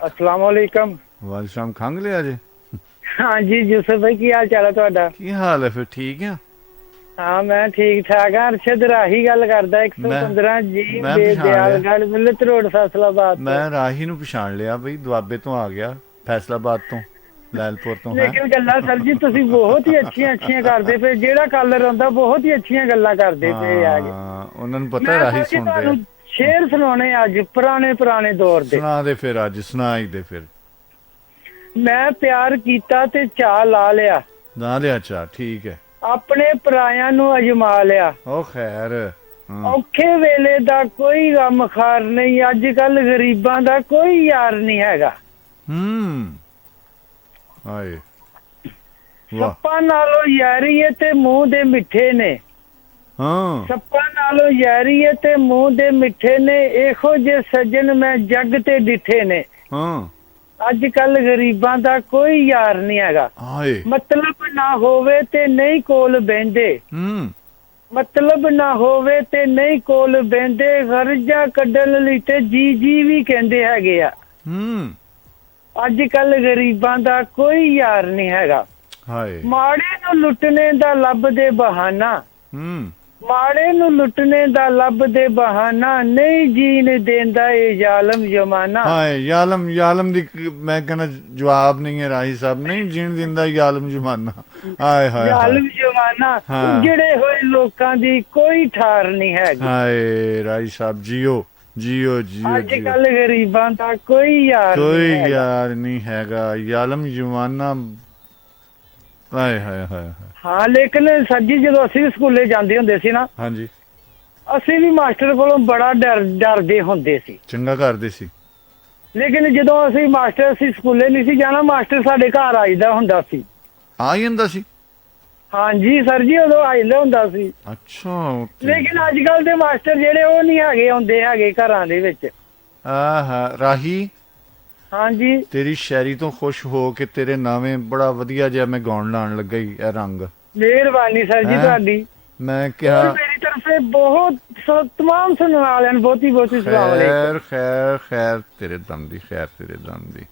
अस्सलाम वालेकुम। वालेकुम। खंघ लिया जे? हाँ जी यूसुफ भाई, की हाल चाल है तुहाडा? की हाल है? फिर ठीक है। हाँ मैं ठीक ठाक हाँ। अरशद राही गल करदा, मैं 115 जी मैं पछाण लिया। दयालगढ़ मिलत रोड फैसलाबाद तो। मैं राही नूं पछाण लिया बई, दुआबे तो आ गया, फैसलाबाद तो, लैलपुर तो है। लेकिन गल्लां सर जी तुसीं बहुत ही अच्छियां अच्छियां करदे पे, जेड़ा कलर आंदा बहुत ही अच्छियां गल्लां करदे पे आगे। हाँ, उन्हां नूं पता मैं राही सर जी सुन रहे तुहानू शेर सुनाने अज पुराने पुराने दौर दे। सुना दे फिर, अज सुना ही दे फिर। मैं प्यार कीता ते चा ला लिया, ना लिया चा, ठीक है। अपने परायां नू अजमा लिया। ओ खैर। औखे वेले दा कोई गम खार नहीं, अज कल गरीबां दा कोई यार नहीं हैगा। हाय वाह। सप्पा नालों यारी है ते मुंह दे मिठे ने। हाँ सप्पा नालों यारी है ते मुंह दे मिठे ने, एहो जे सजन मैं जग ते डिठे ने। हाँ। अज कल गरीबां दा कोई यार नहीं हैगा। हाय। मतलब ना होवे ते नहीं कोल बहंदे, मतलब ना होवे ते नहीं कोल बहंदे, गरजा कड्डण लई ते जी जी भी कहंदे हैगे आ। अज कल गरीबां दा कोई यार नहीं हैगा। हाय। माड़े नू लुटने दा लभदे बहाना, माड़े नू लुटने दा लभदे बहाना, नहीं जीन देंदा ए जालम जमाना। हाय यालम, यालम दी मैं कहना जवाब नहीं है राही साहब, नहीं जीण दिंदा यालम जमाना। हाय हाय हाय। जालम जमाना, हाँ। उजड़े होए लोकां दी कोई ठार नहीं हैगी। हाय राही साहब, जियो जियो जियो अज जियो। कल गरीबां दा कोई यार कोई नहीं हैगा। यार नहीं हैगा, यालम जमाना। हाय हाय हाय हाय। हाँ लेकिन सर जी जो असी भी स्कूले जांदे हुंदे सी ना, हाँ जी। ਅਸੀਂ ਵੀ ਮਾਸਟਰ ਕੋਲੋਂ ਬੜਾ ਡਰਦੇ ਹੁੰਦੇ ਸੀ। ਚੰਗਾ ਕਰਦੇ ਸੀ। ਲੇਕਿਨ ਜਦੋਂ ਅਸੀਂ ਮਾਸਟਰ ਅਸੀਂ ਸਕੂਲੇ ਨਹੀਂ ਸੀ ਜਾਣਾ, ਮਾਸਟਰ ਸਾਡੇ ਘਰ ਆਈਦਾ ਹੁੰਦਾ ਸੀ। ਆ ਹੀ ਜਾਂਦਾ ਸੀ। ਹਾਂਜੀ ਸਰ ਜੀ ਉਦੋਂ ਆਈਦਾ ਹੁੰਦਾ ਸੀ। ਅੱਛਾ। ਲੇਕਿਨ ਅੱਜ ਕੱਲ ਦੇ ਮਾਸਟਰ ਜਿਹੜੇ ਉਹ ਨਹੀਂ ਹੈਗੇ, ਆਉਂਦੇ ਹੈਗੇ ਘਰਾਂ ਦੇ ਵਿੱਚ। ਆਹਾ ਰਾਹੀ। ਹਾਂਜੀ। ਤੇਰੀ ਸ਼ਾਇਰੀ ਤੋਂ ਖੁਸ਼ ਹੋ ਕੇ ਤੇਰੇ ਨਾਵੇਂ ਬੜਾ ਵਧੀਆ ਜਿਹਾ ਮੈਂ ਗਾਉਣ ਲਾਣ ਲੱਗਾ ਹੀ ਇਹ ਰੰਗ। ਮਿਹਰਬਾਨੀ ਸਰ ਜੀ ਤੁਹਾਡੀ। ਮੈਂ ਕਿਹਾ ਮੇਰੀ ਤਰਫ से बहुत तमाम सुनने वाले बहुती बहुती सलाम। खैर खैर खैर तेरे दम दी, खैर तेरे दम दी।